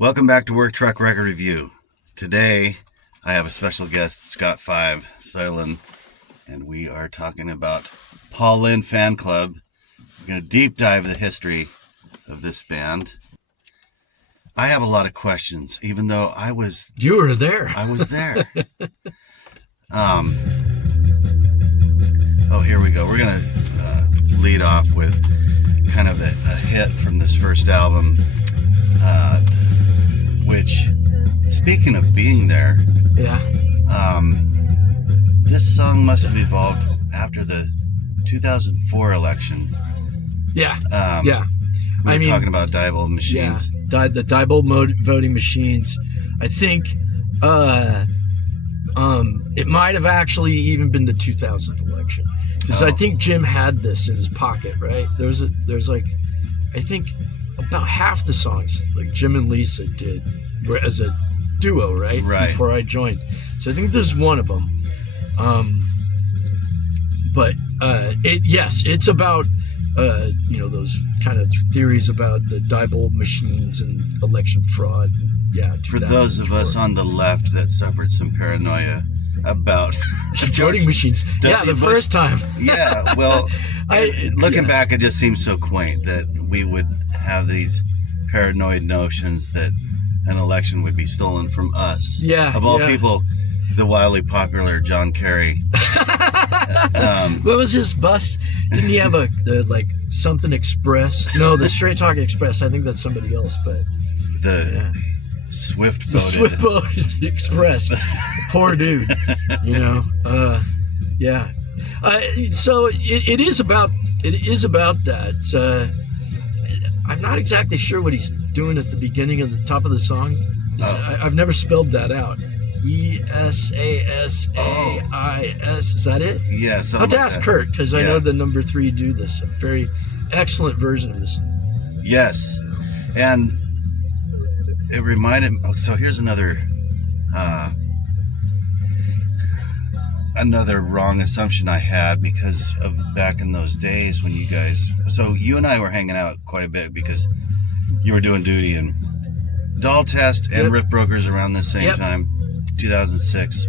Welcome back to Work Truck Record Review. Today, I have a special guest, Scott Sutherland, and we are talking about Paul Lynde Fan Club. We're going to deep dive the history of this band. I have a lot of questions, even though You were there. I was there. Here we go. We're going to lead off with kind of a hit from this first album, which, speaking of being there, this song must have evolved after the 2004 election. We were talking about Diebold machines. Yeah, the Diebold voting machines. I think it might have actually even been the 2000 election, because I think Jim had this in his pocket, right? There's like, I think about half the songs like Jim and Lisa did were as a duo, right? Before I joined. So I think there's one of them. It's about those kind of theories about the Diebold machines and election fraud. For those of us on the left that suffered some paranoia about voting machines. The first time. Looking back, it just seems so quaint that we would have these paranoid notions that an election would be stolen from us. Of all people, the wildly popular John Kerry. What was his bus? Didn't he have a something Express? No, the Straight Talk Express. I think that's somebody else, but Swift-boated Express. Poor dude, so it is about that. I'm not exactly sure what he's doing at the beginning of the top of the song. I've never spelled that out. ESASAIS. Is that it? Yes. I'll have to ask Kurt, because I know the number 3 do this. A very excellent version of this. Yes. And it reminded me. So here's another wrong assumption I had, because of back in those days when you and I were hanging out quite a bit because you were doing duty in Doll Test and Riff Brokers around the same time, 2006.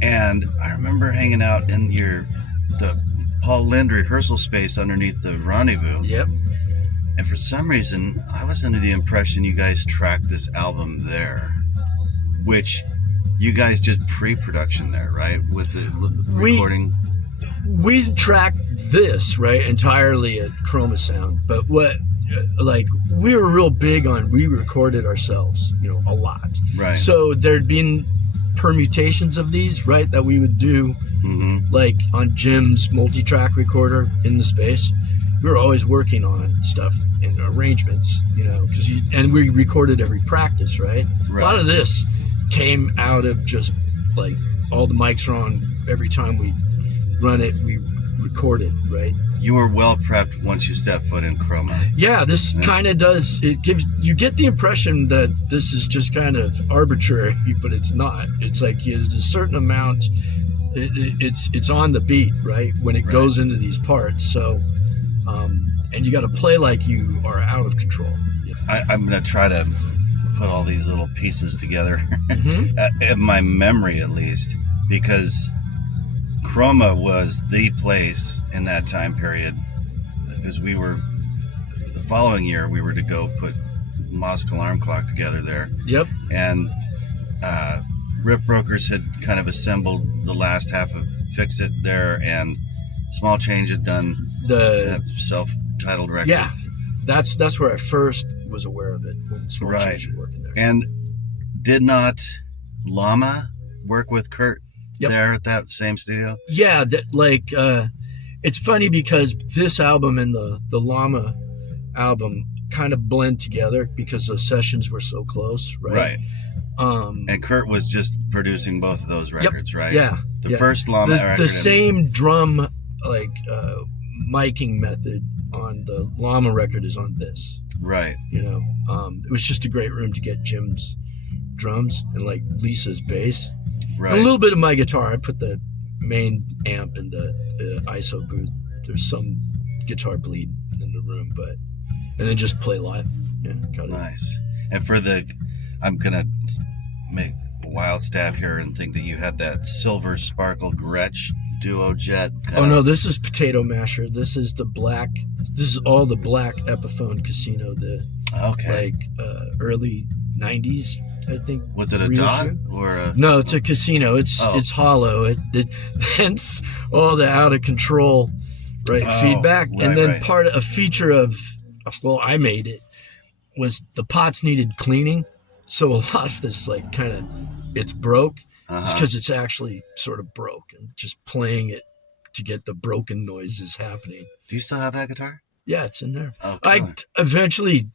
And I remember hanging out in the Paul Lynde rehearsal space underneath the Rendezvous. And for some reason, I was under the impression you guys tracked this album there, which you guys did pre-production there, right? With the recording. We tracked this, right, entirely at Chroma Sound. But we were real big on, we recorded ourselves, a lot. Right. So there'd been permutations of these, right, that we would do, like on Jim's multi-track recorder in the space. We were always working on stuff and arrangements, and we recorded every practice, right? A lot of this came out of just all the mics are on every time we run it, we record it, right? You were well prepped once you step foot in Chroma. This kind of does, you get the impression that this is just kind of arbitrary, but it's not. It's like there's a certain amount, it's on the beat, right? When it goes into these parts. So, and you got to play like you are out of control. I'm going to try to put all these little pieces together, in my memory at least, because Chroma was the place in that time period, because the following year we were to go put Mosque Alarm Clock together there. And Riff Brokers had kind of assembled the last half of Fix It there, and Small Change had done that self-titled record. That's where I first was aware of it, when Small Change was working there. And did not Llama work with Kurt there at that same studio? It's funny because this album and the Llama album kind of blend together because the sessions were so close, right? And Kurt was just producing both of those records, right? The first Llama record. The same drum miking method on the Llama record is on this. It was just a great room to get Jim's drums and Lisa's bass. And a little bit of my guitar. I put the main amp in the ISO booth. There's some guitar bleed in the room, and then just play live. Nice. And I'm gonna make a wild stab here and think that you had that Silver Sparkle Gretsch Duo Jet. No, this is Potato Masher. This is the black. This is all the black Epiphone Casino. Early '90s, I think. Was it a dot or a? No, it's a casino. It's hollow. It vents all the out of control, feedback, and then a feature of, I made it, was the pots needed cleaning, so a lot of this it's broke. It's because it's actually sort of broke, and just playing it to get the broken noises happening. Do you still have that guitar? Yeah, it's in there. Oh, I eventually,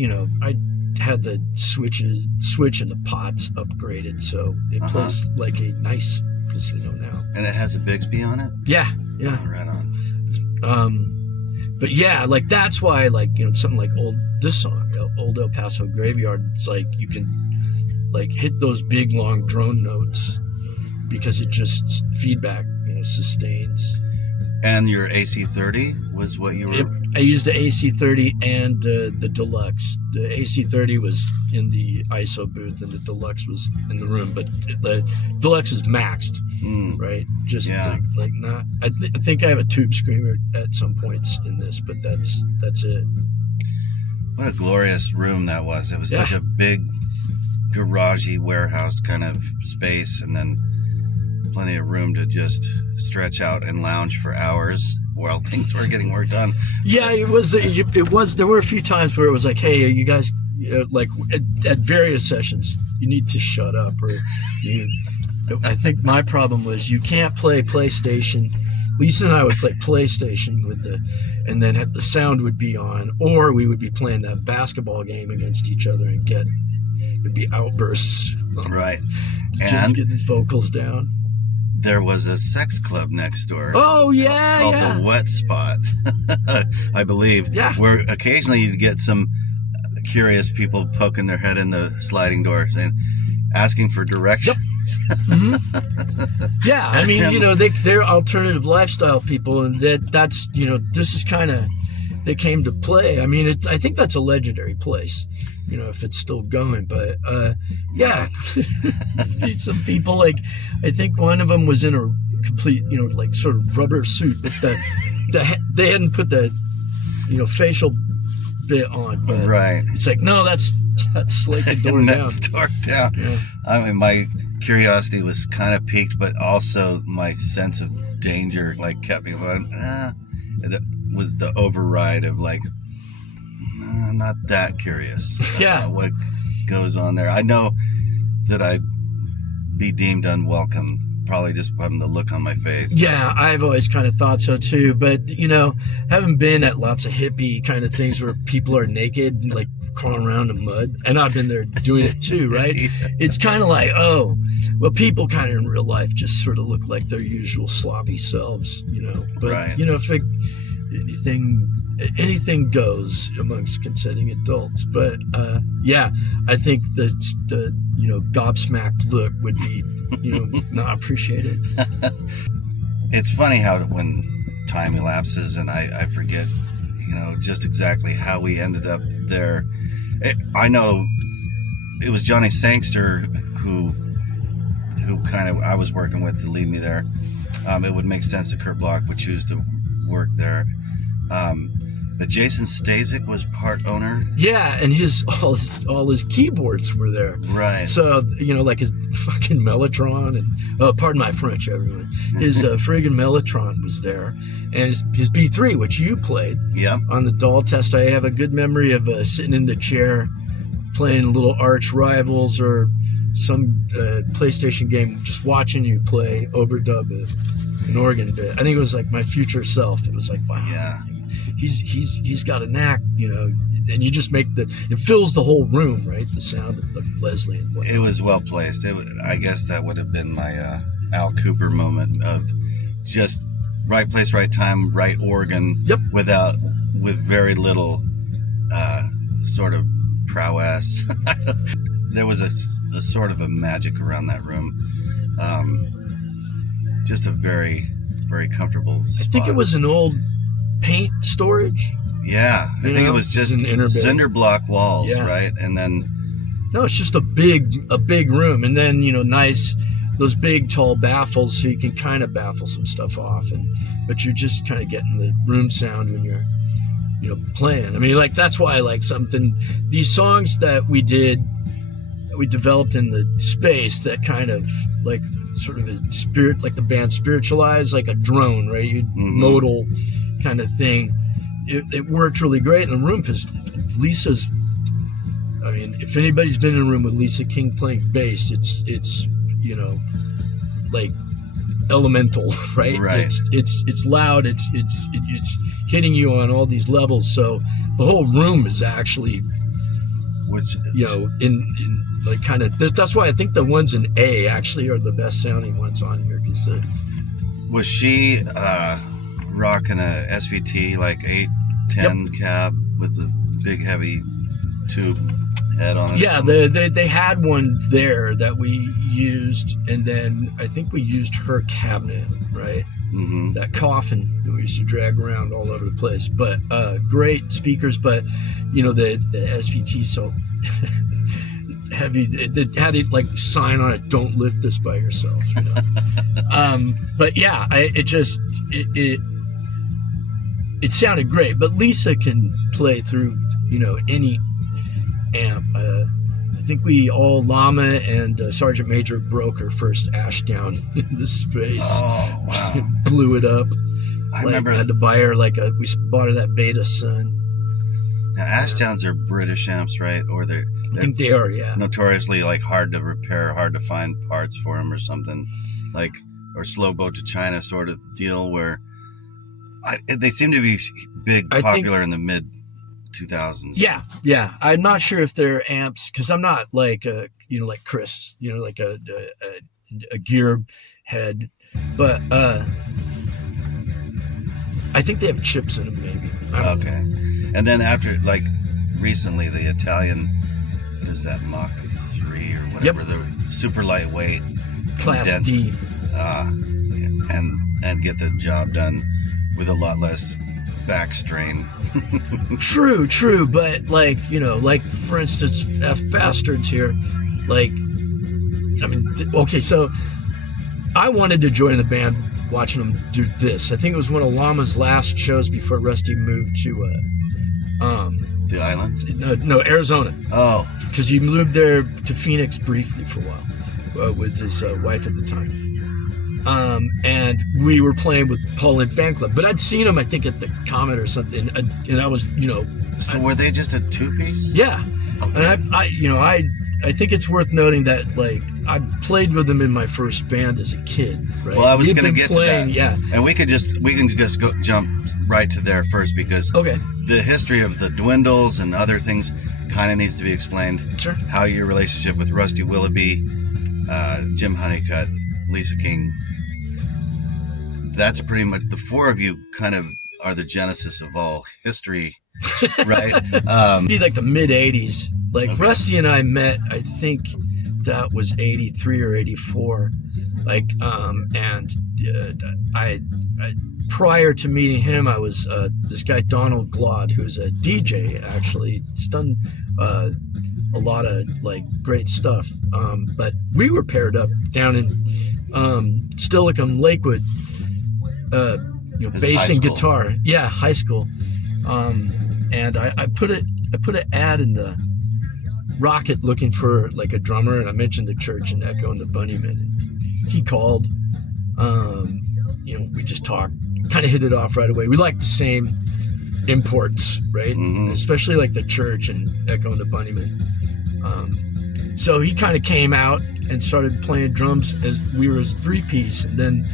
I had the switch and the pots upgraded, so it plays like a nice casino now. And it has a Bigsby on it? Yeah. Oh, right on. But yeah, that's why, something like this song, Old El Paso Graveyard, it's you can hit those big long drone notes because it just feedback sustains. And your AC30 was what you were? I used the AC30 and the Deluxe. The AC30 was in the ISO booth and the Deluxe was in the room, but the Deluxe is maxed, right? Just not. I think I have a tube screamer at some points in this, but that's it. What a glorious room that was. It was such a big garagey warehouse kind of space, and then plenty of room to just stretch out and lounge for hours while things were getting worked on. Yeah, it was. There were a few times where it was hey, you guys, at various sessions, you need to shut up, or I think my problem was you can't play PlayStation. Lisa and I would play PlayStation and then the sound would be on, or we would be playing that basketball game against each other and it'd be outbursts. Right. And getting his vocals down. There was a sex club next door. Oh, yeah, called the Wet Spot, I believe. Yeah. Where occasionally you'd get some curious people poking their head in the sliding door asking for directions. Yep. Yeah, I mean, they're alternative lifestyle people, and that's this is kind of, they came to play. I mean, I think that's a legendary place, if it's still going. But yeah, some people I think one of them was in a complete, sort of rubber suit. They hadn't put the, facial bit on, but right. It's no, that's like a door down. That's door down. Yeah. I mean, my curiosity was kind of piqued, but also my sense of danger kept me going. It was the override of I'm not that curious. What goes on there? I know that I'd be deemed unwelcome, probably just from the look on my face. Yeah, I've always kind of thought so too. But having been at lots of hippie kind of things where people are naked and crawling around in mud, and I've been there doing it too, right? Yeah. It's kind of people kind of in real life just sort of look like their usual sloppy selves, But right. If anything goes amongst consenting adults. But I think the gobsmacked look would be not appreciated. It's funny how when time elapses and I forget just exactly how we ended up there. I know it was Johnny Sangster who kind of I was working with to lead me there. It would make sense that Kurt Bloch would choose to work there. But Jason Stasic was part owner. Yeah, and all his keyboards were there. Right. So his fucking Mellotron and pardon my French, everyone. His friggin' Mellotron was there, and his B3, which you played. Yeah. On the Doll Test, I have a good memory of sitting in the chair, playing little Arch Rivals or some PlayStation game, just watching you play overdub an organ bit. I think it was my future self. It was wow. Yeah. He's got a knack, and you just make it fills the whole room, right? The sound of the Leslie and whatnot. It was well placed. I guess that would have been my Al Cooper moment of just right place, right time, right organ. Yep. With very little sort of prowess. There was a sort of a magic around that room. Just a very, very comfortable spot. I think it was an old paint storage. Yeah, I think it was just cinder block walls, right? And then no, it's just a big room, and then nice those big tall baffles, so you can kind of baffle some stuff off, but you're just kind of getting the room sound when you're playing. I mean, like that's why I like these songs that we developed in the space that kind of like sort of the spirit, like the band spiritualized, like a drone, right? Modal kind of thing. It worked really great in the room because Lisa's, I mean, if anybody's been in a room with Lisa King playing bass, it's like elemental, right? It's loud, it's hitting you on all these levels. So the whole room is actually, in like kind of, that's why I think the ones in A actually are the best sounding ones on here. Was she rocking a SVT like 810 cab with a big heavy tube head on it? Yeah, they had one there that we used, and then I think we used her cabinet, right? Mm-hmm. That coffin that we used to drag around all over the place. But great speakers, but the SVT so heavy, it had it like sign on it, "Don't lift this by yourself." But yeah, it sounded great. But Lisa can play through any amp. I think we all Llama and Sergeant Major broke her first Ashdown in the space. Oh wow! Blew it up. I remember. I had to buy her we bought her that Beta Sun. Now Ashdowns are British amps, right? Or I think they are, yeah. Notoriously hard to repair, hard to find parts for them or something, or slow boat to China sort of deal. Where they seem to be popular in the mid 2000s. Yeah. I'm not sure if they're amps because I'm not like Chris, like a gear head, but I think they have chips in them, maybe. Okay. And then after, recently, the Italian, what is that, Mach 3 or whatever, the super lightweight, Class D, and get the job done with a lot less back strain. True, but for instance, F Bastards here, okay, so I wanted to join the band watching them do this. I think it was one of Llama's last shows before Rusty moved to the island? No, Arizona. Oh, because he moved there to Phoenix briefly for a while with his wife at the time. And we were playing with Paul and Fan Club, but I'd seen him, I think, at the Comet or something, and I was, So were they just a two-piece? Yeah, okay. And I think it's worth noting that I played with them in my first band as a kid. Right? Well, I was going to get to that. Yeah, and we can just jump right to there first because the history of the Dwindles and other things kind of needs to be explained. Sure. How your relationship with Rusty Willoughby, Jim Hunnicutt, Lisa King. That's pretty much the four of you kind of are the genesis of all history, right? Be like the mid 80s. Rusty and I met, I think that was 83 or 84. And I prior to meeting him, I was this guy Donald Glaude, who's a DJ actually. He's done a lot of great stuff. But we were paired up down in Stillicum, Lakewood. Bass and guitar. Yeah, high school. And I put an ad in the Rocket looking for a drummer, and I mentioned the church and Echo and the Bunnymen, and he called. We just talked, kind of hit it off right away. We like the same imports, right? Mm-hmm. Especially the church and Echo and the Bunnymen. So he kind of came out and started playing drums as we were a three-piece, and then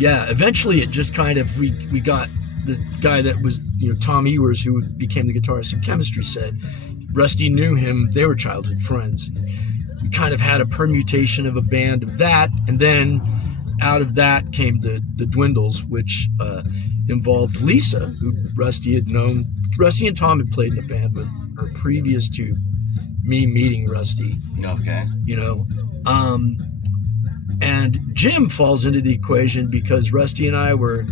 eventually it just kind of we got the guy that was Tom Ewers, who became the guitarist in Chemistry, said Rusty knew him. They were childhood friends. We kind of had a permutation of a band of that, and then out of that came the Dwindles, which involved Lisa, who Rusty had known. Rusty and Tom had played in a band with her previous to me meeting Rusty. Okay. And Jim falls into the equation because Rusty and I were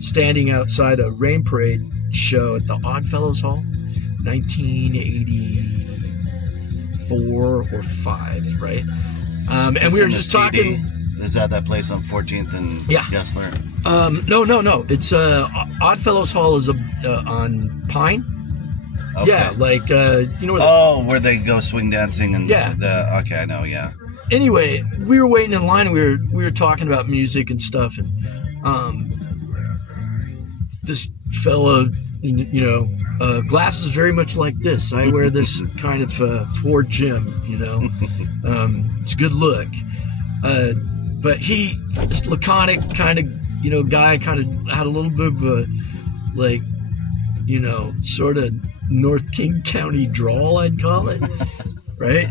standing outside a rain parade show at the Oddfellows Hall, 1984 or 5, right? And we were just talking. Is that place on 14th and Gessler? No. It's Oddfellows Hall is on Pine. Okay. Yeah, like you know. Where they go swing dancing and okay, I know. Yeah. Anyway, we were waiting in line. We were talking about music and stuff, and this fella, glasses very much like this. I wear this kind of for Jim, it's a good look. But he, this laconic kind of, guy, kind of had a little bit of a, like, sort of North King County drawl, I'd call it, right?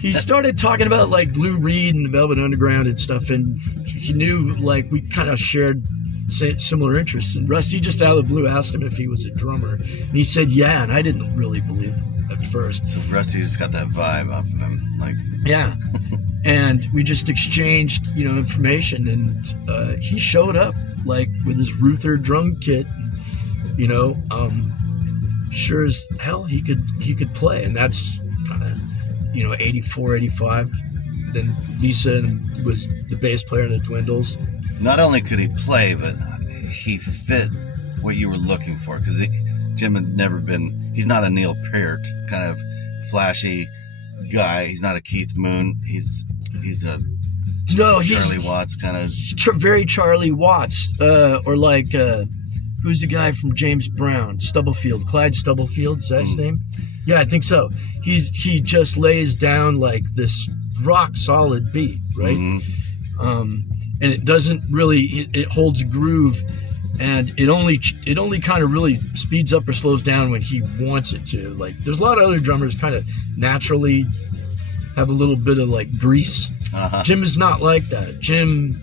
He started talking about, like, Lou Reed and the Velvet Underground and stuff, and he knew, like, we kind of shared similar interests. And Rusty just out of the blue asked him if he was a drummer, and he said yeah, and I didn't really believe him at first. So Rusty's got that vibe off of him, like. Yeah. And we just exchanged, information, and he showed up, like, with his Ruther drum kit, sure as hell he could play. And that's kind of 84, 85. Then Lisa was the bass player in the Dwindles. Not only could he play, but he fit what you were looking for, because Jim had never been, he's not a Neil Peart kind of flashy guy. He's not a Keith Moon. He's a Charlie Watts kind of very Charlie Watts, or like who's the guy from James Brown? Stubblefield, Clyde Stubblefield, is that his name? Yeah, I think so. He just lays down like this rock solid beat, right? And it doesn't really, it holds a groove, and it only kind of really speeds up or slows down when he wants it to. Like, there's a lot of other drummers kind of naturally have a little bit of like grease. Jim is not like that. Jim,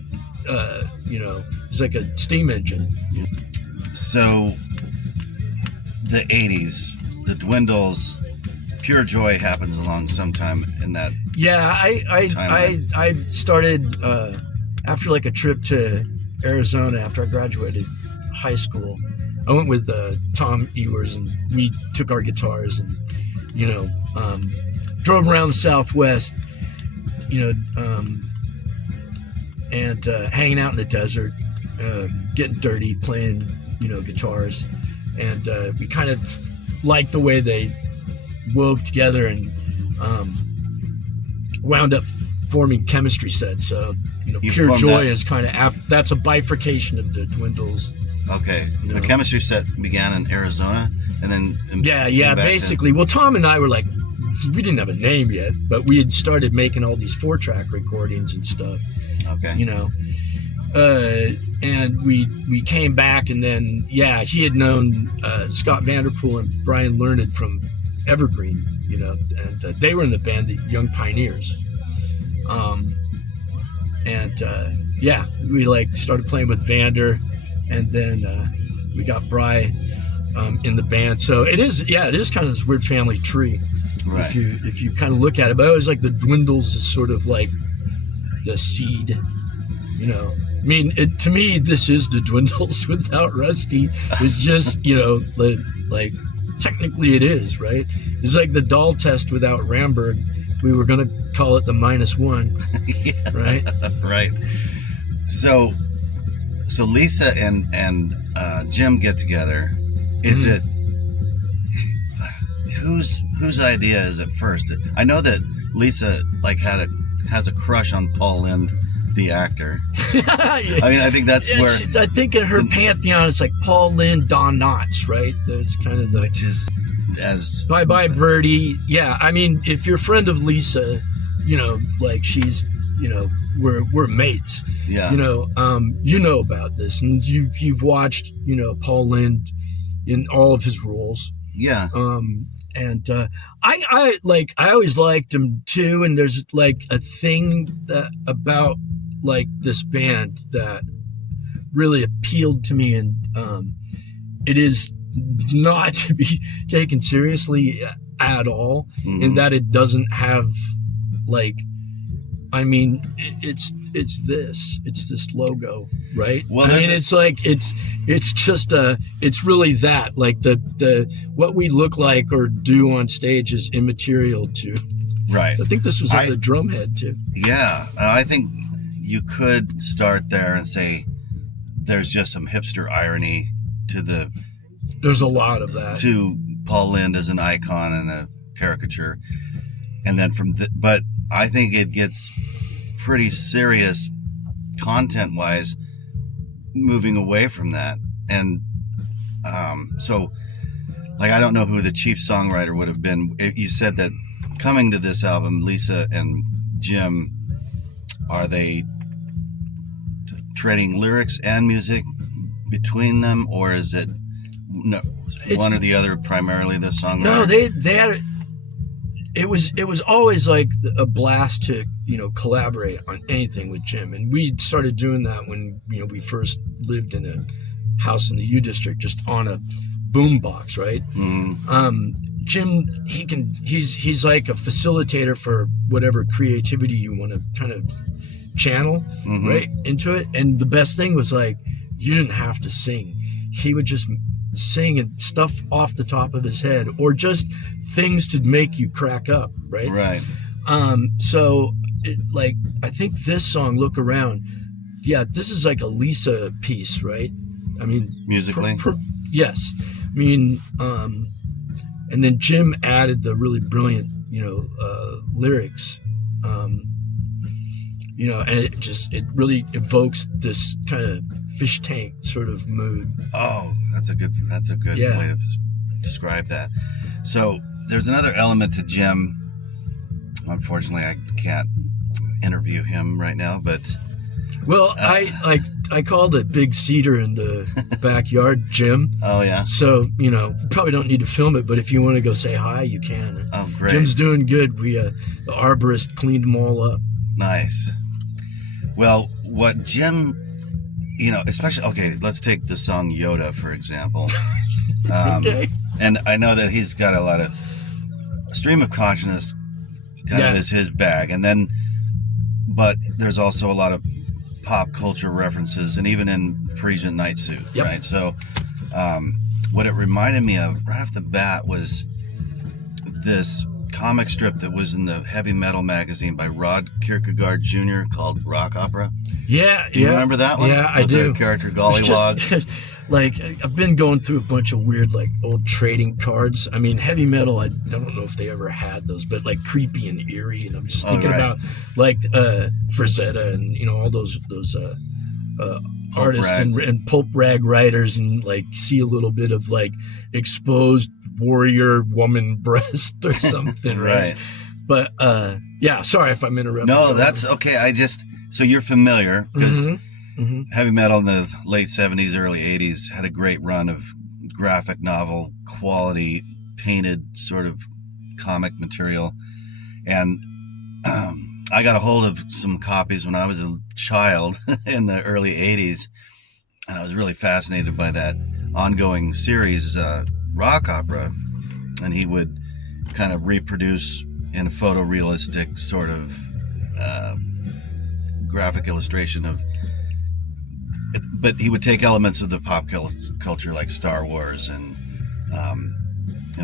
is like a steam engine. So the 80s, the Dwindles, Pure Joy happens along sometime in that. Yeah, I started after like a trip to Arizona after I graduated high school. I went with Tom Ewers, and we took our guitars and drove around the Southwest, and hanging out in the desert, getting dirty, playing, guitars. And we kind of liked the way they wove together, and wound up forming Chemistry Set. So, Pure Joy is kind of, that's a bifurcation of the Dwindles. Okay. The Chemistry Set began in Arizona, and then... Yeah, basically. Well, Tom and I were like, we didn't have a name yet, but we had started making all these 4-track recordings and stuff. Okay. And we came back, and then he had known Scott Vanderpool and Brian Learned from Evergreen, and they were in the band, the Young Pioneers. We like started playing with Vander, and then we got Bry in the band. So it is kind of this weird family tree. Right. If you kind of look at it, but I always like the Dwindles is sort of like the seed, I mean, to me, this is the Dwindles without Rusty. It's just, like technically it is, right? It's like the Doll Test without Ramberg. We were going to call it the -1, right? Right. So Lisa and Jim get together. Is it whose idea is it first? I know that Lisa like has a crush on Paul Lynde, the actor. I mean, I think that's where... I think in her pantheon, it's like Paul Lynde, Don Knotts, right? That's kind of the... Which is as... Bye-bye, Birdie. Yeah, I mean, if you're a friend of Lisa, like she's, we're mates. Yeah. You know about this, and you've watched, Paul Lynde in all of his roles. Yeah. I always liked him too, and there's like a thing that about like this band that really appealed to me, and it is not to be taken seriously at all, in that it doesn't have like, I mean, it's it's this logo, right? Well, I mean, it's like it's just it's really that, like the what we look like or do on stage is immaterial to. Right. I think this was on the Drumhead too. Yeah, I think you could start there and say there's just some hipster irony to the. There's a lot of that. To Paul Lynde as an icon and a caricature, and then but I think it gets pretty serious content-wise moving away from that, and so like I don't know who the chief songwriter would have been. You said that coming to this album, Lisa and Jim, are they trading lyrics and music between them, or is it one or the other primarily the songwriter? No, they had it was always like a blast to collaborate on anything with Jim, and we started doing that when we first lived in a house in the U District, just on a boom box, right? Mm-hmm. Jim, he's like a facilitator for whatever creativity you want to kind of channel right into it. And the best thing was, like, you didn't have to sing. He would just sing and stuff off the top of his head, or just things to make you crack up, right? So I think this song, Look Around, this is like a Lisa piece, right? I mean, musically, yes. I mean, and then Jim added the really brilliant lyrics, and it really evokes this kind of fish tank sort of mood. Oh, that's a good way to describe that. So there's another element to Jim. Unfortunately, I can't interview him right now, but I called a big cedar in the backyard, Jim. Oh yeah. So probably don't need to film it, but if you want to go say hi, you can. Oh great. Jim's doing good. The arborist cleaned them all up. Nice. Well, what Jim, especially, let's take the song Yoda, for example. Okay. And I know that he's got a lot of stream of consciousness kind of is his bag. And then, but there's also a lot of pop culture references, and even in Parisian Night Suit, right? So what it reminded me of right off the bat was this comic strip that was in the heavy metal magazine by Rod Kierkegaard Jr. called Rock Opera. Yeah, Do you remember that one? Yeah, I do. The character Gollywog. Like, I've been going through a bunch of weird, like, old trading cards. I mean, heavy metal, I don't know if they ever had those, but, like, creepy and eerie. And I'm just thinking about, like, Frazetta and, all those artists and pulp rag writers, and, like, see a little bit of, like, exposed warrior woman breast or something, right? But, sorry if I'm interrupting. No, that's okay. So you're familiar, because heavy metal in the late 70s, early 80s had a great run of graphic novel quality painted sort of comic material. And I got a hold of some copies when I was a child in the early 80s. And I was really fascinated by that ongoing series, Rock Opera. And he would kind of reproduce in a photorealistic sort of graphic illustration of, but he would take elements of the pop culture like Star Wars and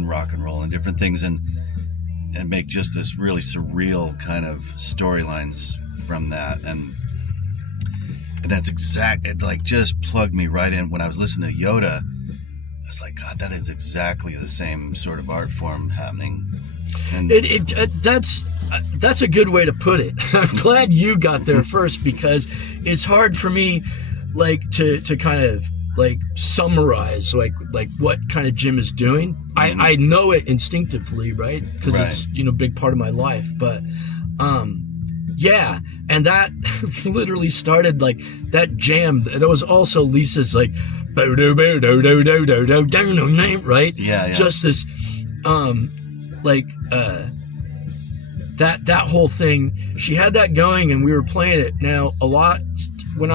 rock and roll and different things, and make just this really surreal kind of storylines from that. And that's it like just plugged me right in. When I was listening to Yoda, I was like, God, that is exactly the same sort of art form happening. And that's a good way to put it. I'm glad you got there first, because it's hard for me, like, to kind of like summarize like what kind of Jim is doing. I know it instinctively, right? Because it's a big part of my life. But and that literally started like that jam. That was also Lisa's like right? Yeah. Just this that whole thing. She had that going, and we were playing it. Now a lot when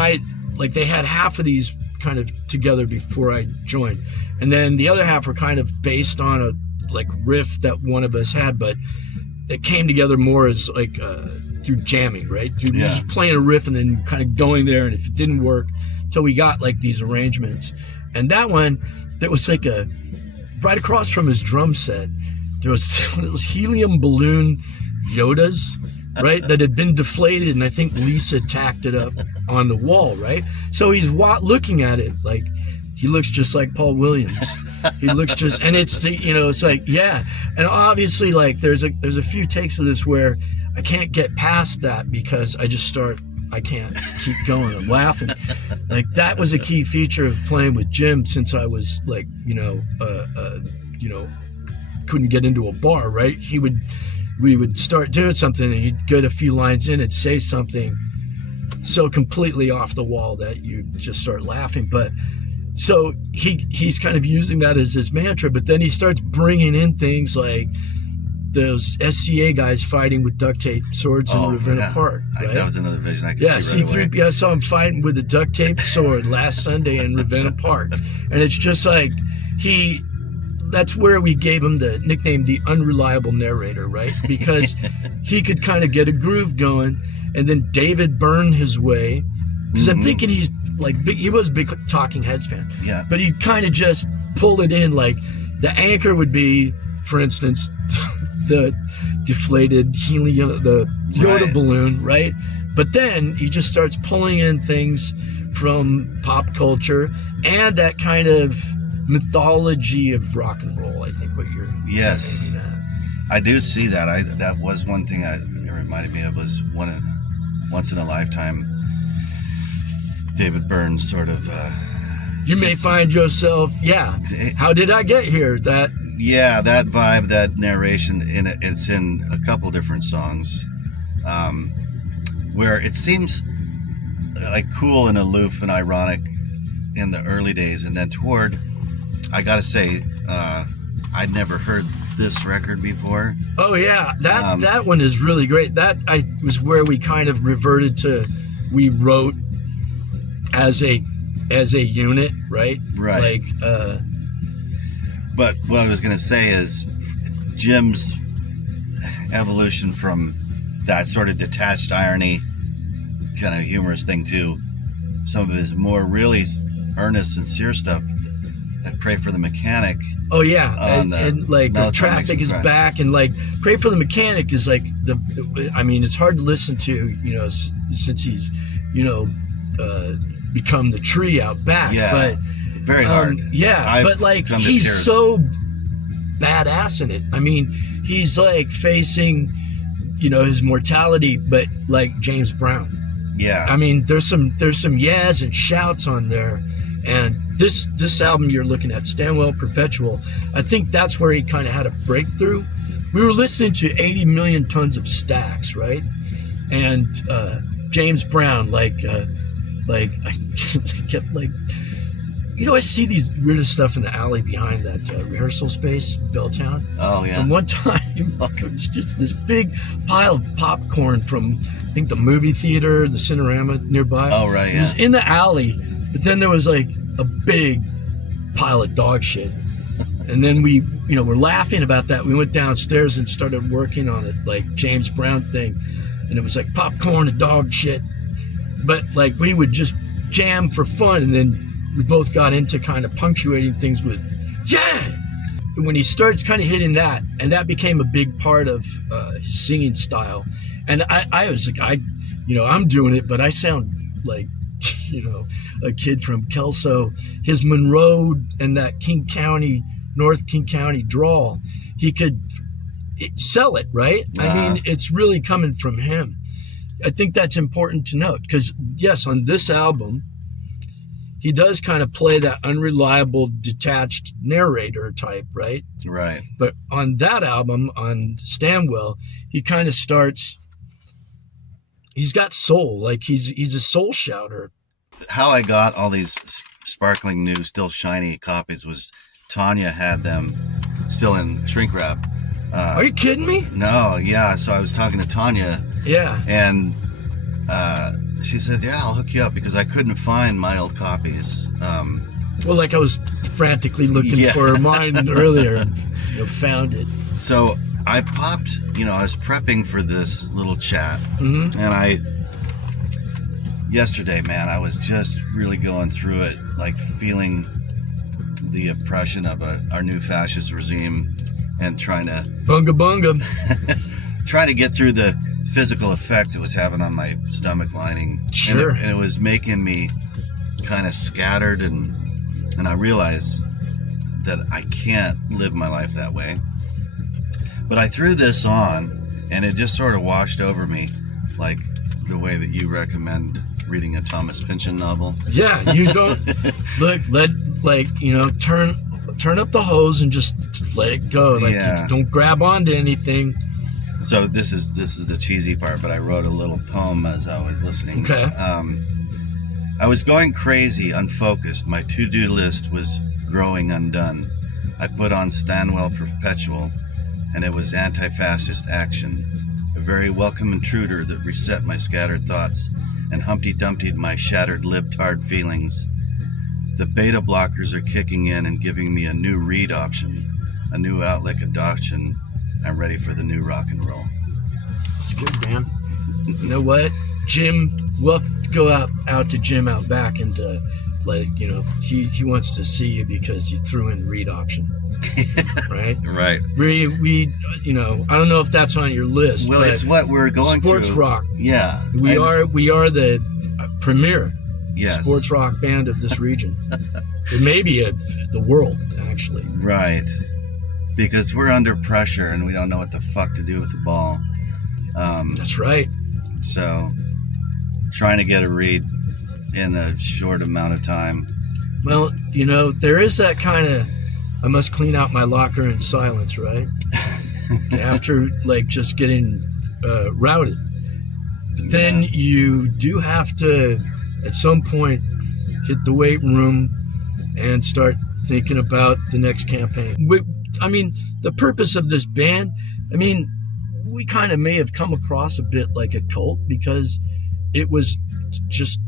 they had half of these kind of together before I joined, and then the other half were kind of based on a like riff that one of us had, but it came together more as like through jamming, right? Through just playing a riff and then kind of going there, and if it didn't work, till we got like these arrangements. And that one, that was like right across from his drum set, there was one of those helium balloon Yodas, right, that had been deflated, and I think Lisa tacked it up on the wall, right? So he's looking at it like he looks just like Paul Williams. He looks just, and it's it's like, yeah. And obviously, like there's a few takes of this where I can't get past that because I can't keep going. I'm laughing. Like that was a key feature of playing with Jim since I was like, couldn't get into a bar, right? We would start doing something and he'd get a few lines in and say something so completely off the wall that you just start laughing. But so he's kind of using that as his mantra, but then he starts bringing in things like those SCA guys fighting with duct tape swords in Ravenna Park. Right? That was another vision I could see right away. I saw him fighting with a duct tape sword last Sunday in Ravenna Park. And it's just like that's where we gave him the nickname the unreliable narrator, right? Because he could kind of get a groove going, and then David Byrne his way. Because I'm thinking he was a big Talking Heads fan. Yeah. But he'd kind of just pull it in, like the anchor would be, for instance, the deflated helium, the Yoda balloon, right? But then he just starts pulling in things from pop culture and that kind of mythology of rock and roll. I think what you're aiming at. I do see that. That was one thing it reminded me of, was once in a lifetime. David Byrne sort of. You may find yourself. How did I get here? That vibe, that narration, it's in a couple different songs, where it seems like cool and aloof and ironic in the early days, and then toward, I gotta say, I'd never heard this record before. Oh yeah, that one is really great. That was where we kind of reverted to, we wrote as a unit, right? Right. Like. But what I was going to say is Jim's evolution from that sort of detached irony, kind of humorous thing, to some of his more really earnest, sincere stuff, like Pray for the Mechanic. Oh yeah, and like Traffic is Back, and like Pray for the Mechanic is like it's hard to listen to, since he's, become the tree out back. Yeah. But very hard. But like he's so badass in it. I mean, he's like facing, his mortality, but like James Brown. Yeah. I mean, there's some yas and shouts on there, and this album you're looking at, Stanwell Perpetual, I think that's where he kind of had a breakthrough. We were listening to 80 million tons of Stax, right? And James Brown, I kept like. I see these weirdest stuff in the alley behind that rehearsal space, Belltown. Oh, yeah. And one time, it was just this big pile of popcorn from, I think, the movie theater, the Cinerama nearby. Oh, right, yeah. It was in the alley, but then there was, like, a big pile of dog shit. And then we, were laughing about that. We went downstairs and started working on it, like, James Brown thing. And it was, like, popcorn and dog shit. But, like, we would just jam for fun, and then we both got into kind of punctuating things with, yeah! And when he starts kind of hitting that, and that became a big part of his singing style. And I was like, I'm doing it, but I sound like, a kid from Kelso. His Monroe and that North King County drawl, he could sell it, right? I mean, it's really coming from him. I think that's important to note, because, yes, on this album, he does kind of play that unreliable, detached narrator type, right? Right. But on that album, on Stanwell, he kind of starts, he's got soul. Like he's a soul shouter. How I got all these sparkling new, still shiny copies was Tanya had them still in shrink wrap. Are you kidding me? No, yeah. So I was talking to Tanya. Yeah. And she said, yeah, I'll hook you up, because I couldn't find my old copies. Well, like I was frantically looking for mine earlier and found it. So I popped, I was prepping for this little chat, and yesterday, man, I was just really going through it, like feeling the oppression of our new fascist regime and trying to get through the physical effects it was having on my stomach lining. Sure. And it was making me kind of scattered, and I realized that I can't live my life that way. But I threw this on, and it just sort of washed over me, like the way that you recommend reading a Thomas Pynchon novel. Yeah, you don't turn up the hose and just let it go. Like, you don't grab onto anything. So this is the cheesy part, but I wrote a little poem as I was listening. Okay. I was going crazy, unfocused. My to-do list was growing undone. I put on Stanwell Perpetual, and it was anti-fascist action, a very welcome intruder that reset my scattered thoughts and Humpty Dumptied my shattered libtard feelings. The beta blockers are kicking in and giving me a new read option, a new outlet adoption. I'm ready for the new rock and roll. That's good, man. You know what, Jim? We'll have to go out to Jim out back and he wants to see you because you threw in read option. Right? Right. We I don't know if that's on your list. Well, it's what we're going sports through. Rock. Yeah. We are the premier sports rock band of this region. It may be the world, actually. Right. Because we're under pressure and we don't know what the fuck to do with the ball. That's right. So, trying to get a read in a short amount of time. Well, there is that kind of, I must clean out my locker in silence, right? After, just getting routed. But then you do have to, at some point, hit the weight room and start thinking about the next campaign. The purpose of this band, we kind of may have come across a bit like a cult because it wasn't just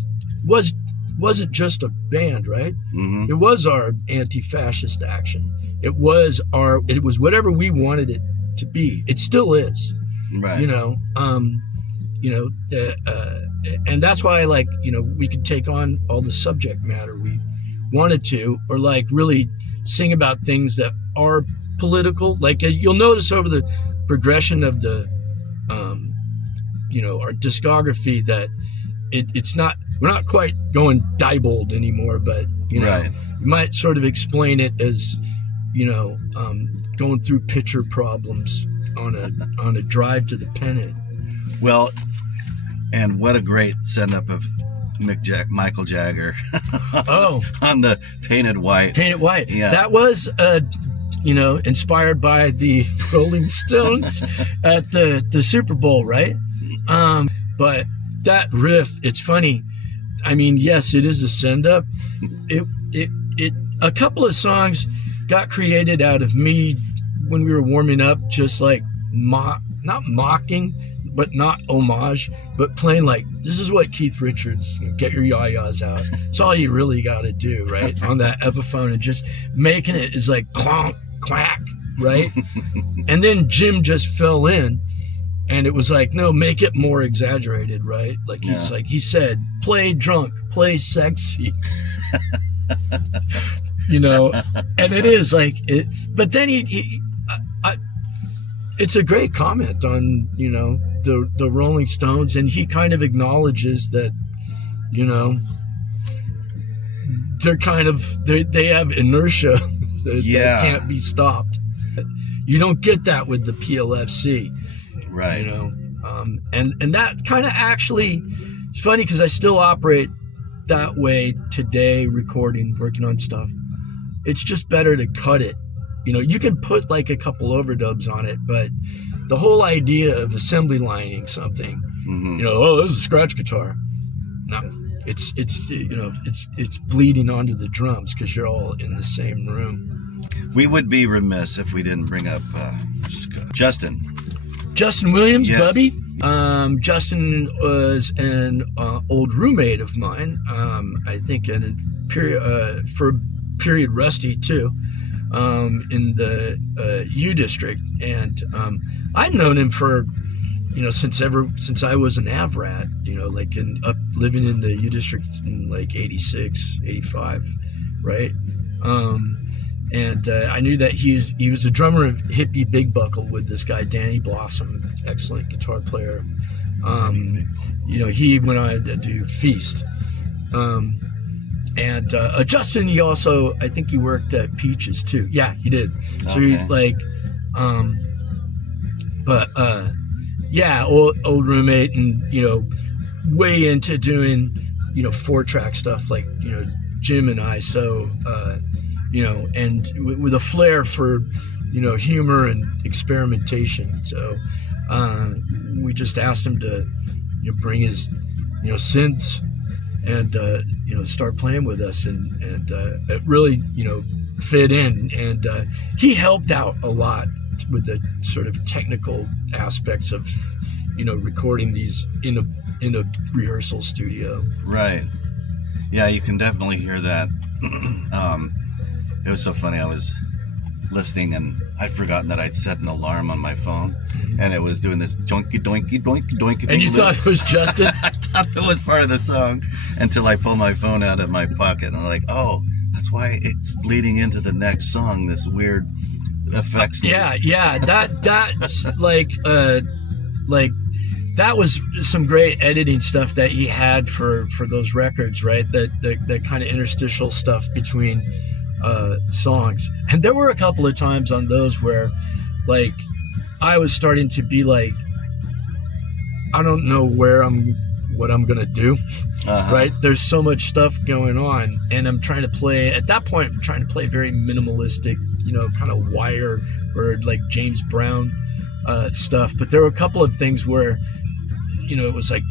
a band, right? Mm-hmm. It was our anti-fascist action. It was whatever we wanted it to be. It still is, right? And that's why, we could take on all the subject matter we wanted to, or really sing about things that are political. As you'll notice over the progression of the, our discography, that it's not, we're not quite going Diebold anymore, but right. You might sort of explain it as, going through pitcher problems on a drive to the pennant. Well, and what a great send-up of Michael Jagger. Oh, on the Painted White. Painted White. Yeah. That was, inspired by the Rolling Stones at the Super Bowl, right? But that riff, it's funny. Yes, it is a send-up. It a couple of songs got created out of me when we were warming up, just not mocking, but not homage, but playing this is what Keith Richards, get your yayas out. It's all you really got to do, right? On that Epiphone, and just making it is clonk, quack, right? And then Jim just fell in, and it was no, make it more exaggerated, right? He said, play drunk, play sexy. And it is but then it's a great comment on, the Rolling Stones, and he kind of acknowledges that, they're they have inertia that can't be stopped. You don't get that with the PLFC, right? And that kind of actually, it's funny because I still operate that way today, working on stuff. It's just better to cut it. You can put a couple overdubs on it, but the whole idea of assembly lining something, oh, this is a scratch guitar. No, it's bleeding onto the drums because you're all in the same room. We would be remiss if we didn't bring up Justin Williams, yes. Bubby. Justin was an old roommate of mine. I think for Period Rusty too. in the U District, and I've known him for, since I was an AvRat, like living in the U District in like 86, 85, right? And I knew that he was a drummer of Hippie Big Buckle with this guy Danny Blossom, excellent guitar player. He went on to do Feast. And Justin, he also, I think he worked at Peaches too. Yeah, he did. So he old roommate, and way into doing 4-track stuff like Jim and I. So and with a flair for humor and experimentation. So we just asked him to bring his synths and start playing with us, and it really fit in, and he helped out a lot with the sort of technical aspects of recording these in a rehearsal studio. Right. Yeah, you can definitely hear that. It was so funny. I was listening, and I'd forgotten that I'd set an alarm on my phone, and it was doing this doinky doinky doinky doinky thing. And you thought it was Justin? I thought it was part of the song until I pulled my phone out of my pocket, and I'm like, oh, that's why it's bleeding into the next song. This weird effects. Yeah. That's like that was some great editing stuff that he had for those records, right? That kind of interstitial stuff between songs. And there were a couple of times on those where like I was starting to be like, I don't know what I'm gonna do. Right? There's so much stuff going on, and I'm trying to play very minimalistic, kind of Wire or like James Brown stuff. But there were a couple of things where it was like,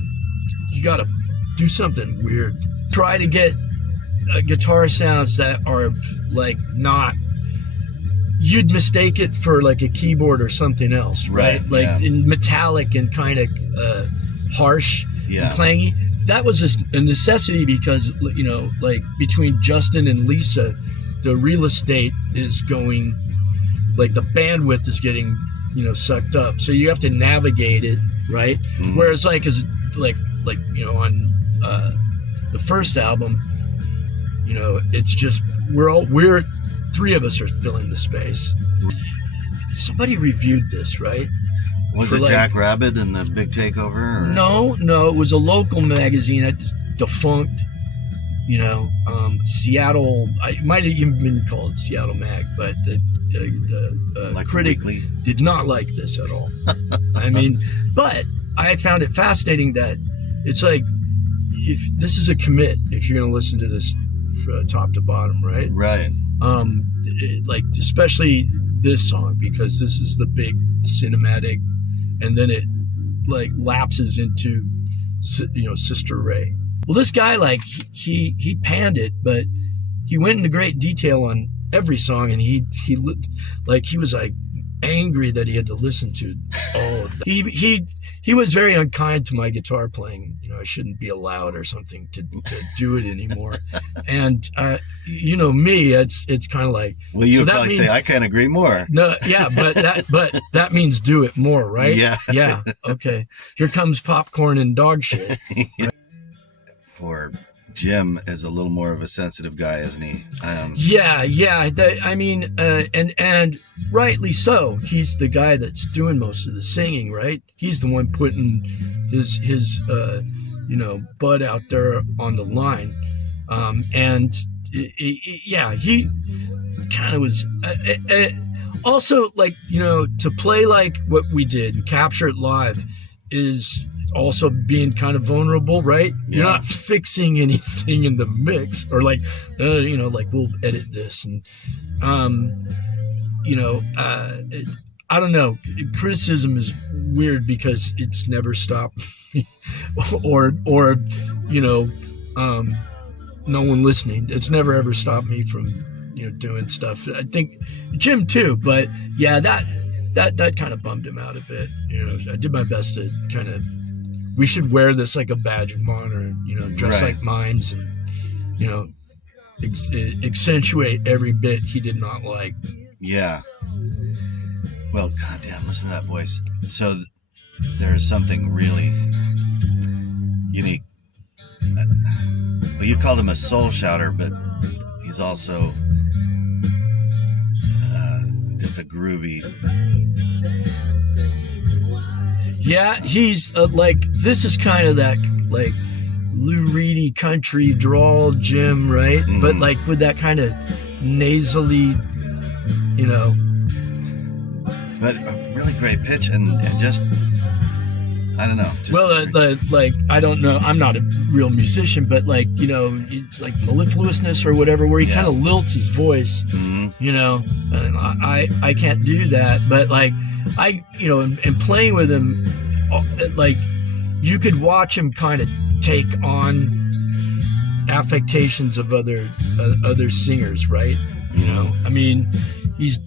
you gotta do something weird, try to get guitar sounds that are like not, you'd mistake it for like a keyboard or something else, right? Like in metallic and kind of harsh and clangy. That was just a necessity because like between Justin and Lisa, the real estate is going, like the bandwidth is getting sucked up, so you have to navigate it, right? Whereas like on the first album, it's just we're three of us are filling the space. Somebody reviewed this, right? Was it Jack Rabbit and the Big Takeover? Or? No, it was a local magazine. It's defunct. Seattle. It might have even been called Seattle Mag, but the like critic did not like this at all. I mean, but I found it fascinating that it's like, if this is a commit, if you're going to listen to this top to bottom, right? Right. Like especially this song, because this is the big cinematic, and then it like lapses into Sister Ray. Well, this guy, like he panned it, but he went into great detail on every song, and he was like angry that he had to listen to all of that. He was very unkind to my guitar playing. I shouldn't be allowed or something to do it anymore. And me, it's kind of like, well, you would probably say I can't agree more. No, yeah, but that means do it more, right? Yeah. Okay. Here comes popcorn and dog shit. Right? Poor Jim is a little more of a sensitive guy, isn't he? And rightly so. He's the guy that's doing most of the singing, right? He's the one putting his butt out there on the line, he kind of was. Also, like to play like what we did and capture it live is also being kind of vulnerable, right? You're not fixing anything in the mix, or like we'll edit this, and I don't know. Criticism is weird because it's never stopped me, or no one listening. It's never ever stopped me from doing stuff. I think Jim too, but yeah, that kind of bummed him out a bit. I did my best to kind of. We should wear this like a badge of honor, and dress like mimes, and accentuate every bit he did not like. Yeah. Well, goddamn, listen to that voice. So there is something really unique. Well, you called him a soul shouter, but he's also just a groovy. Yeah, he's like, this is kind of that like Lou Reedy country drawl Jim, right? Mm-hmm. But like with that kind of nasally, you know. But a really great pitch and just, I don't know. Well, like, I don't know. I'm not a real musician, but like, you know, it's like mellifluousness or whatever, where he kind of lilts his voice, you know, and I can't do that. But like, you know, and playing with him, like, you could watch him kind of take on affectations of other singers, right? You know, I mean, he's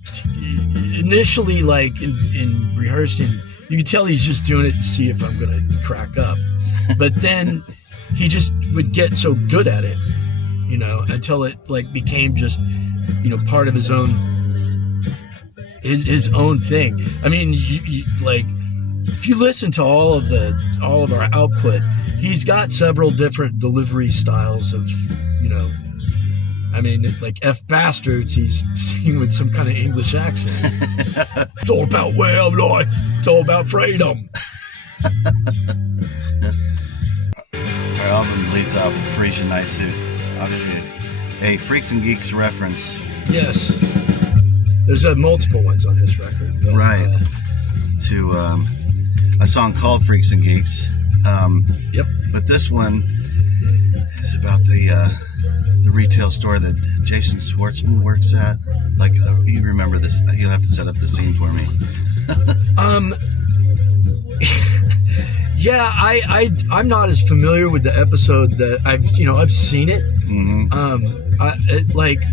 initially like in rehearsing, you can tell he's just doing it to see if I'm gonna crack up, but then he just would get so good at it, you know, until it like became just, you know, part of his own thing. I mean, you like, if you listen to all of our output, he's got several different delivery styles of, you know, I mean, like F Bastards, he's singing with some kind of English accent. It's all about way of life. It's all about freedom. Our album leads off with Parisian Night Suit. Obviously, a Freaks and Geeks reference. Yes. There's multiple ones on this record. But, right. To a song called Freaks and Geeks. Yep. But this one is about the retail store that Jason Schwartzman works at. Like, you remember this? You'll have to set up the scene for me. Yeah, I'm not as familiar with the episode that I've seen it. Mm-hmm. Like,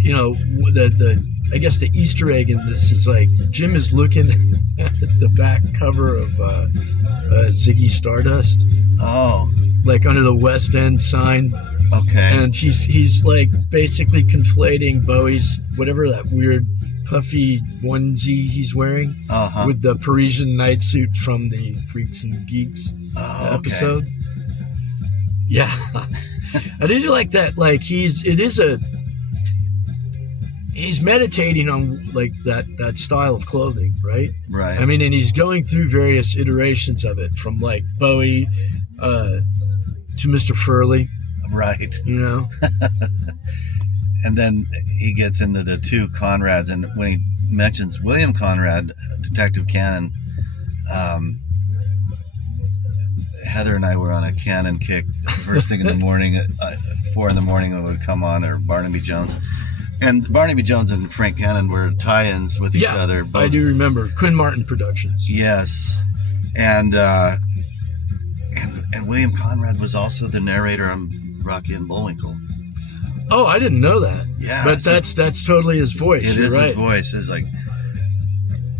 you know, the I guess the Easter egg in this is like Jim is looking at the back cover of Ziggy Stardust. Oh, like under the West End sign. Okay. And he's like basically conflating Bowie's whatever that weird puffy onesie he's wearing with the Parisian night suit from the Freaks and Geeks episode. Yeah. I did like that. Like he's meditating on like that style of clothing, right? Right. I mean, and he's going through various iterations of it, from like Bowie to Mr. Furley. Right. You know? And then he gets into the two Conrads, and when he mentions William Conrad, Detective Cannon, Heather and I were on a Cannon kick first thing in the morning at 4 a.m. when it would come on, or Barnaby Jones. And Barnaby Jones and Frank Cannon were tie-ins with each other. Both. I do remember. Quinn Martin Productions. Yes. And William Conrad was also the narrator on Rocky and Bullwinkle. Oh, I didn't know that. Yeah. But so that's totally his voice. It is right. his voice. It's like,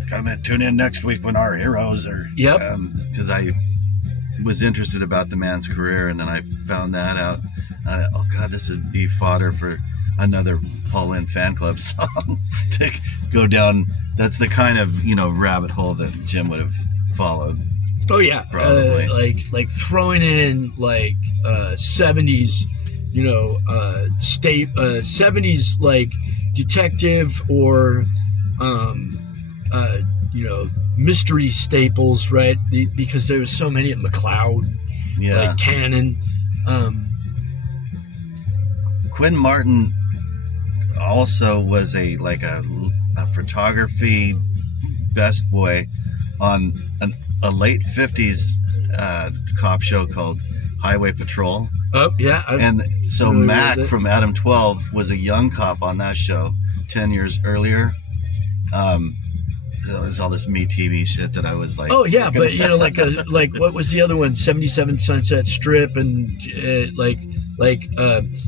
come and tune in next week when our heroes are... Yep. Because I was interested about the man's career, and then I found that out. Oh, God, this would be fodder for another Paul Lynde fan club song to go down. That's the kind of, you know, rabbit hole that Jim would have followed. Oh yeah, probably. Like throwing in like 70s, you know, 70s like detective or you know, mystery staples, right? Because there was so many at McLeod, like Cannon. Quinn Martin also was a photography best boy on a late 50s cop show called Highway Patrol. Oh, yeah. And so Mac from Adam 12 was a young cop on that show 10 years earlier. It was all this Me TV shit that I was like... Oh, yeah, but, you know, like what was the other one? 77 Sunset Strip, and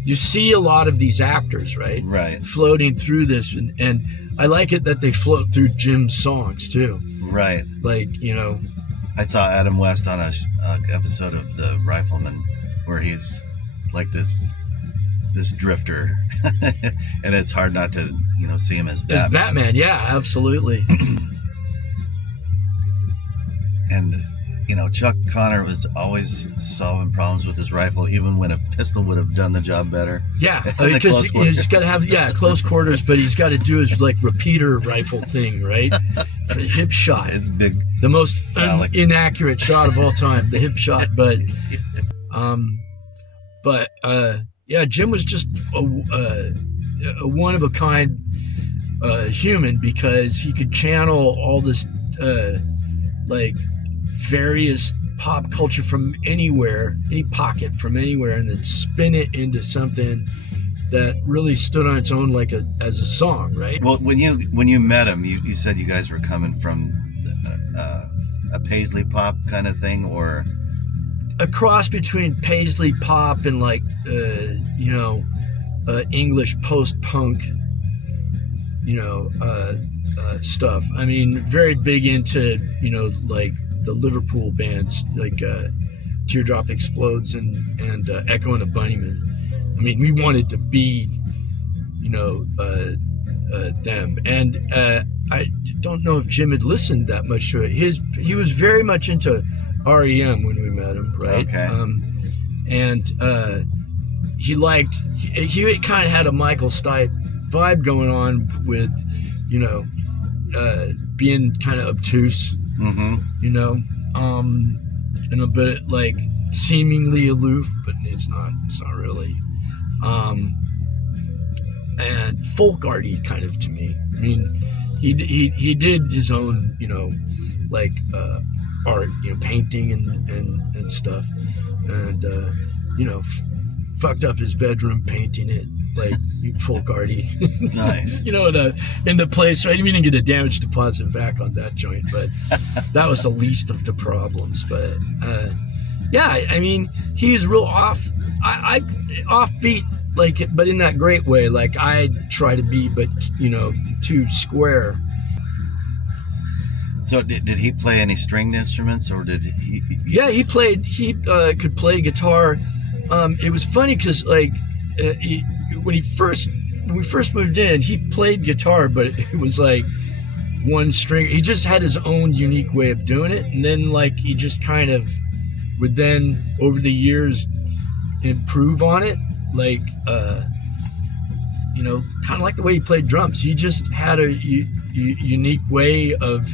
you see a lot of these actors, right? Right. Floating through this, and I like it that they float through Jim's songs, too. Right. Like, you know... I saw Adam West on a episode of The Rifleman where he's like this this drifter, and it's hard not to see him as Batman. As Batman, yeah, absolutely. And Chuck Connor was always solving problems with his rifle, even when a pistol would have done the job better. Yeah, because he's got to have close quarters, but he's got to do his like repeater rifle thing, right? For the hip shot. It's big. The most inaccurate shot of all time, the hip shot. But Jim was just a one of a kind human, because he could channel all this like various pop culture from anywhere, any pocket from anywhere, and then spin it into something that really stood on its own, like as a song, right? Well, when you met him, you said you guys were coming from a Paisley pop kind of thing, or a cross between Paisley pop and like English post-punk, stuff. I mean, very big into like the Liverpool bands like Teardrop Explodes and Echo and the Bunnymen. I mean, we wanted to be them, and I don't know if Jim had listened that much to it. He was very much into REM when we met him, right? Okay. And he kind of had a Michael Stipe vibe going on with being kind of obtuse, and a bit like seemingly aloof, but it's not really, and folk arty kind of to me. I mean, he did his own like art, painting and stuff, and fucked up his bedroom painting it like folk arty. Nice. In the place, right? We didn't get a damage deposit back on that joint, but that was the least of the problems. But I mean, he is real offbeat, like, but in that great way. Like I try to be, but too square. So did he play any stringed instruments, or did he? Yeah, he played. He could play guitar. It was funny because like when we first moved in, he played guitar, but it was like one string. He just had his own unique way of doing it, and then like he just kind of would then over the years improve on it, like kind of like the way he played drums. He just had a unique way of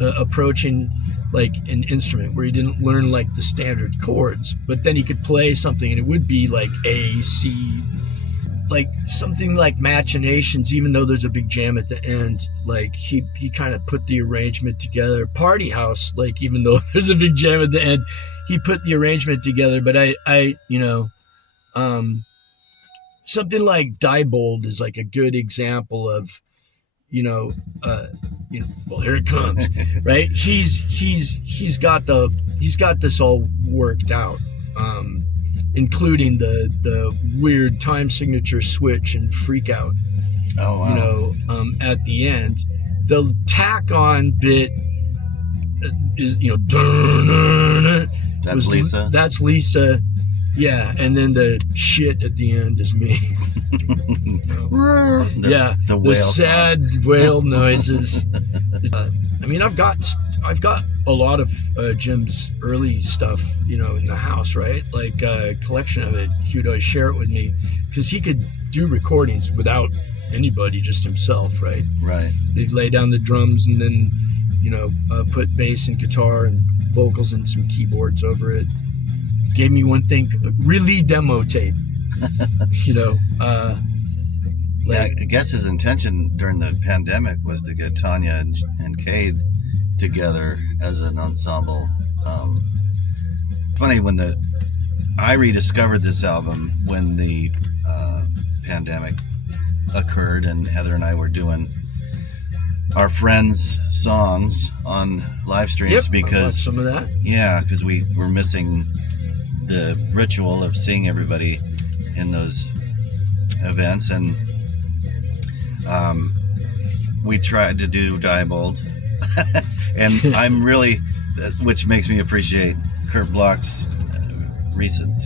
approaching like an instrument where he didn't learn like the standard chords, but then he could play something and it would be like A, C, like something like Machinations, even though there's a big jam at the end. Like he kind of put the arrangement together. Party House, like even though there's a big jam at the end, he put the arrangement together. But I something like Diebold is like a good example of well, here it comes, right? He's got this all worked out, including the weird time signature switch and freak out. Oh wow. At the end, the tack on bit is that's Lisa. That's Lisa. Yeah, and then the shit at the end is me. The sad whale noises. I mean, I've got a lot of Jim's early stuff, in the house, right? Like a collection of it. He would always share it with me because he could do recordings without anybody, just himself, right? Right. He'd lay down the drums and then, put bass and guitar and vocals and some keyboards over it. Gave me one thing, really demo tape. I guess his intention during the pandemic was to get Tanya and Cade together as an ensemble. Funny, I rediscovered this album when the pandemic occurred, and Heather and I were doing our friends' songs on live streams because some of that. Yeah, because we were missing the ritual of seeing everybody in those events, and we tried to do Diebold, and I'm really, which makes me appreciate Kurt Bloch's recent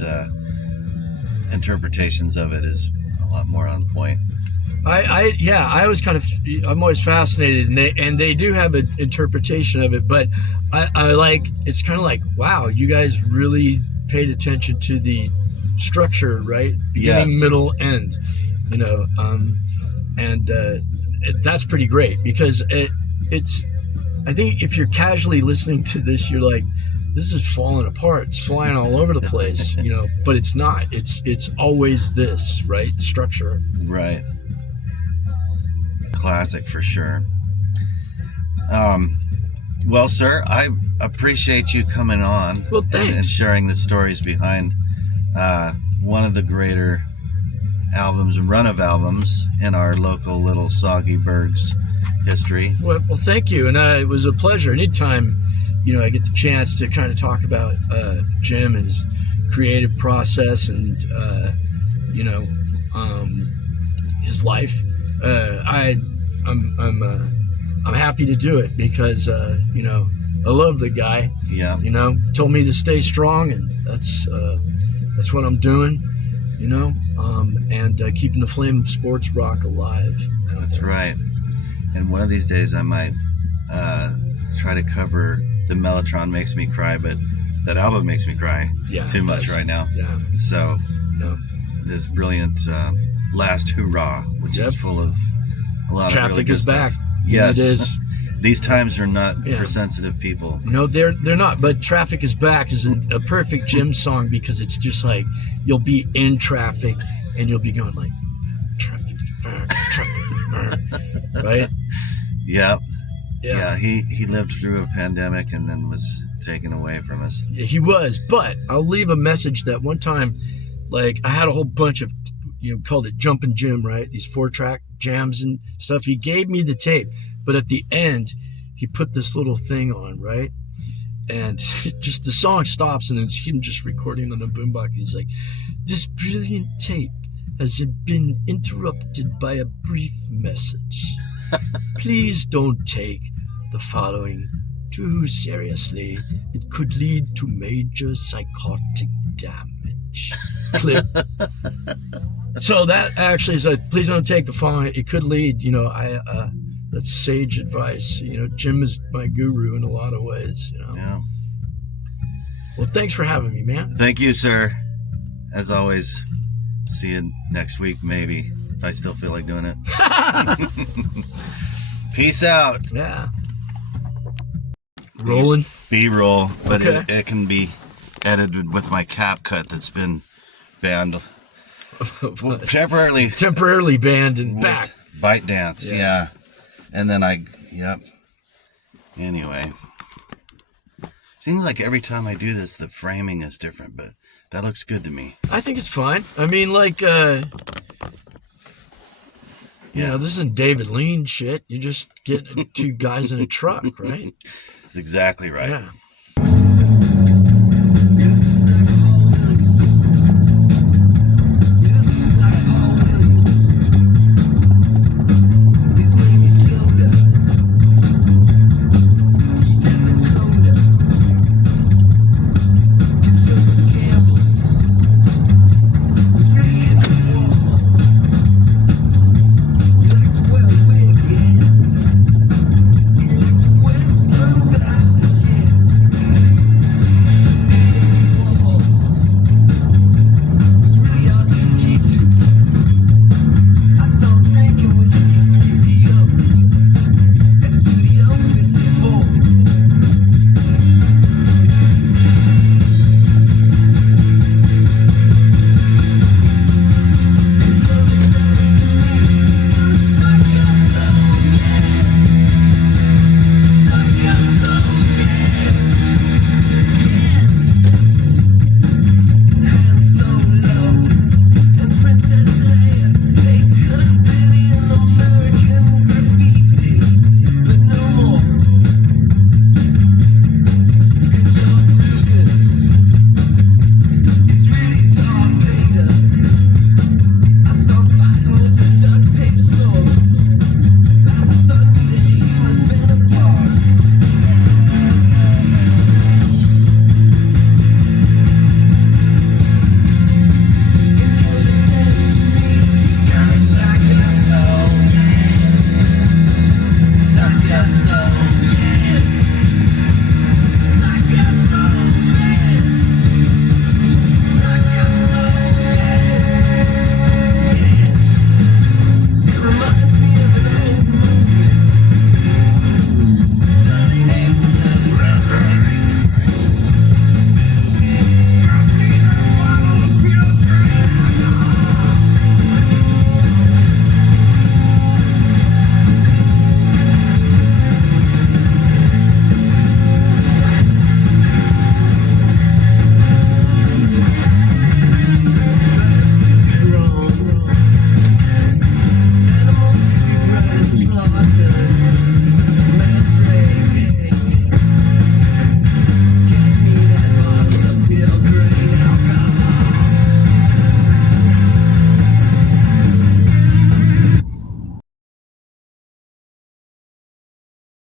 interpretations of it is a lot more on point. I'm always fascinated, and they do have an interpretation of it, but I like, it's kind of like, wow, you guys really paid attention to the structure, right? Beginning, Yes. middle, end, and that's pretty great, because it's, I think if you're casually listening to this, you're like, this is falling apart, it's flying all over the place, but it's not. It's always this, right? Structure. Right. Classic for sure. Well, sir, I appreciate you coming on. Well, thanks. And sharing the stories behind one of the greater albums, run of albums in our local little Soggy Bergs history. Well, thank you, and it was a pleasure. Anytime, I get the chance to kind of talk about Jim and his creative process, and his life. I'm happy to do it, because I love the guy. Yeah. Told me to stay strong, and that's what I'm doing. And keeping the flame of sports rock alive. That's right. And one of these days I might try to cover the Mellotron Makes Me Cry, but that album makes me cry too much right now. Yeah. So this brilliant Last Hurrah, which is full of a lot Traffic of really good is back. stuff. Yes, it is. These times are not for sensitive people. No, they're not. But Traffic is Back is a perfect Jim song, because it's just like, you'll be in traffic and you'll be going like, traffic is back, traffic is back, right? Yep. Yeah. He lived through a pandemic and then was taken away from us. Yeah, he was. But I'll leave a message that one time, like, I had a whole bunch of, called it Jumpin' Jim, right? These 4-track jams and stuff. He gave me the tape, but at the end, he put this little thing on, right? And just the song stops, and it's him just recording on a boombox. He's like, this brilliant tape has been interrupted by a brief message. Please don't take the following too seriously. It could lead to major psychotic damage. Clip. So that actually is please don't take the following. It could lead, that's sage advice. Jim is my guru in a lot of ways, Yeah. Well, thanks for having me, man. Thank you, sir. As always, see you next week, maybe, if I still feel like doing it. Peace out. Yeah. Rolling. B-roll, but Okay. it can be edited with my cap cut that's been banned. Temporarily banned and with back. Bite dance, yeah. And then anyway. Seems like every time I do this, the framing is different, but that looks good to me. I think it's fine. I mean, like, this isn't David Lean shit. You just get two guys in a truck, right? That's exactly right. Yeah.